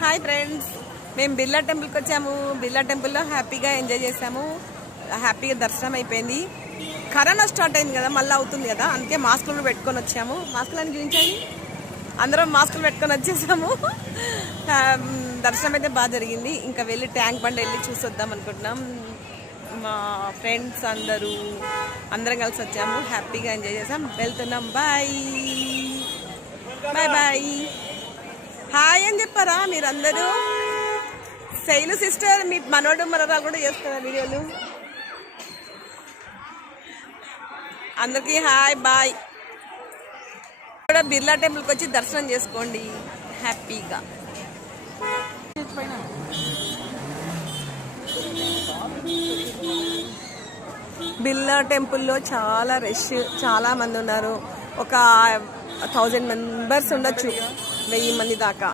Hi friends, మేము బిర్లా టెంపుల్కి వచ్చాము. బిర్లా టెంపుల్లో హ్యాపీగా ఎంజాయ్ చేసాము. హ్యాపీగా దర్శనం అయిపోయింది. కరోనా స్టార్ట్ అయింది కదా, మళ్ళీ అవుతుంది కదా, అందుకే మాస్కులు పెట్టుకొని వచ్చాము. మాస్కులను చూపించండి. అందరం మాస్కులు పెట్టుకొని వచ్చేసాము. దర్శనం అయితే బాగా జరిగింది. ఇంకా వెళ్ళి ట్యాంక్ బండ్ వెళ్ళి చూసొద్దాం అనుకుంటున్నాం. మా ఫ్రెండ్స్ అందరం కలిసి వచ్చాము. హ్యాపీగా ఎంజాయ్ చేసాం. వెళ్తున్నాం. Bye bye bye. హాయ్ అని చెప్పారా మీరందరూ? శైలు సిస్టర్, మీ మనోడు మనరా కూడా చేస్తారా వీడియోలు? అందరికీ హాయ్ బాయ్. కూడా బిర్లా టెంపుల్కి వచ్చి దర్శనం చేసుకోండి హ్యాపీగా. బిర్లా టెంపుల్లో చాలా రష్, చాలా మంది ఉన్నారు. ఒక 1000 మెంబర్స్ ఉండొచ్చు, 1000 మంది దాకా.